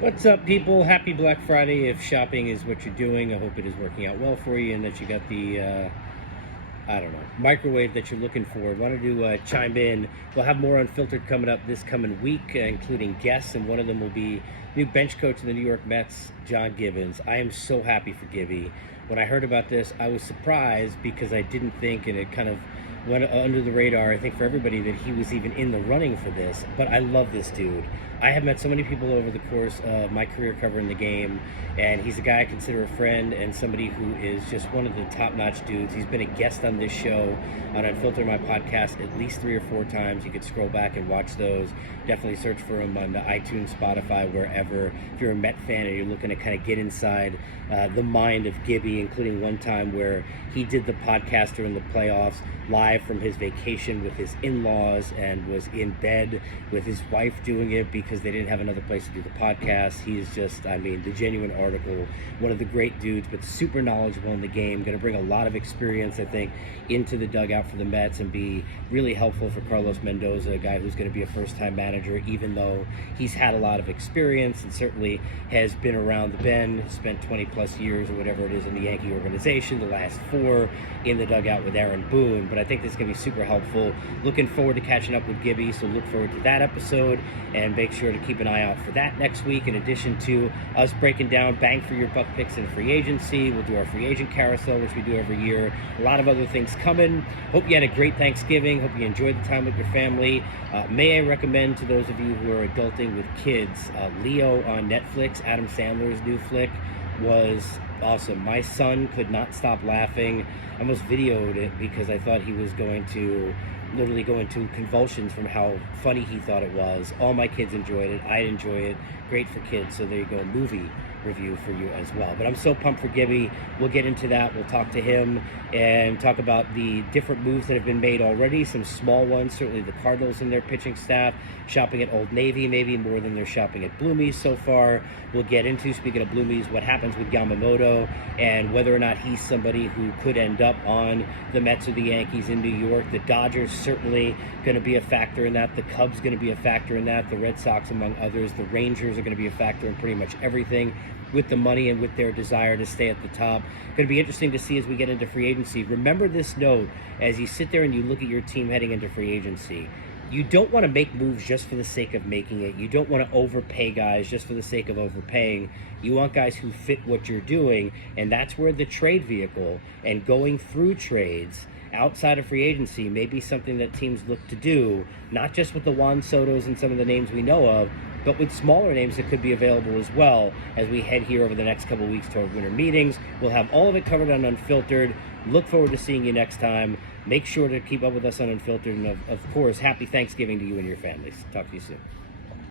What's up, people? Happy Black Friday. If shopping is what you're doing, I hope it is working out well for you and that you got the, I don't know, microwave that you're looking for. Wanted to chime in. We'll have more Unfiltered coming up this coming week, including guests, and one of them will be new bench coach of the New York Mets, John Gibbons. I am so happy for Gibby. When I heard about this, I was surprised because I didn't think, and it kind of went under the radar, I think, for everybody, that he was even in the running for this. But I love this dude. I have met so many people over the course of my career covering the game, and he's a guy I consider a friend and somebody who is just one of the top-notch dudes. He's been a guest on this show, on Unfiltered, my podcast, at least 3 or 4 times. You could scroll back and watch those. Definitely search for him on the iTunes, Spotify, wherever. If you're a Met fan and you're looking to kind of get inside the mind of Gibby, including one time where he did the podcast during the playoffs live from his vacation with his in-laws and was in bed with his wife doing it because they didn't have another place to do the podcast. He is just, I mean, the genuine article, one of the great dudes, but super knowledgeable in the game, going to bring a lot of experience, I think, into the dugout for the Mets and be really helpful for Carlos Mendoza, a guy who's going to be a first-time manager, even though he's had a lot of experience and certainly has been around the bend, spent 20-plus years or whatever it is in the Yankee organization, the last 4 in the dugout with Aaron Boone. But I think this is going to be super helpful. Looking forward to catching up with Gibby, so look forward to that episode and make sure to keep an eye out for that next week, in addition to us breaking down bang for your buck picks in free agency. We'll do our free agent carousel, which we do every year. A lot of other things coming. Hope you had a great Thanksgiving. Hope you enjoyed the time with your family. May I recommend to those of you who are adulting with kids, Leo on Netflix, Adam Sandler's new flick, was awesome. My son could not stop laughing. I almost videoed it because I thought he was going to literally go into convulsions from how funny he thought it was. All my kids enjoyed it. I enjoy it. Great for kids. So there you go, movie review for you as well. But I'm so pumped for Gibby. We'll get into that. We'll talk to him and talk about the different moves that have been made already. Some small ones, certainly the Cardinals and their pitching staff shopping at Old Navy, maybe more than they're shopping at Bloomies so far. We'll get into, speaking of Bloomies, what happens with Yamamoto and whether or not he's somebody who could end up on the Mets or the Yankees in New York. The Dodgers certainly going to be a factor in that. The Cubs going to be a factor in that. The Red Sox, among others. The Rangers are going to be a factor in pretty much everything, with the money and with their desire to stay at the top. Going to be interesting to see as we get into free agency. Remember this note as you sit there and you look at your team heading into free agency. You don't want to make moves just for the sake of making it. You don't want to overpay guys just for the sake of overpaying. You want guys who fit what you're doing, and that's where the trade vehicle and going through trades outside of free agency may be something that teams look to do, not just with the Juan Sotos and some of the names we know of, but with smaller names that could be available as well as we head here over the next couple of weeks to our winter meetings. We'll have all of it covered on Unfiltered. Look forward to seeing you next time. Make sure to keep up with us on Unfiltered. And of course, happy Thanksgiving to you and your families. Talk to you soon.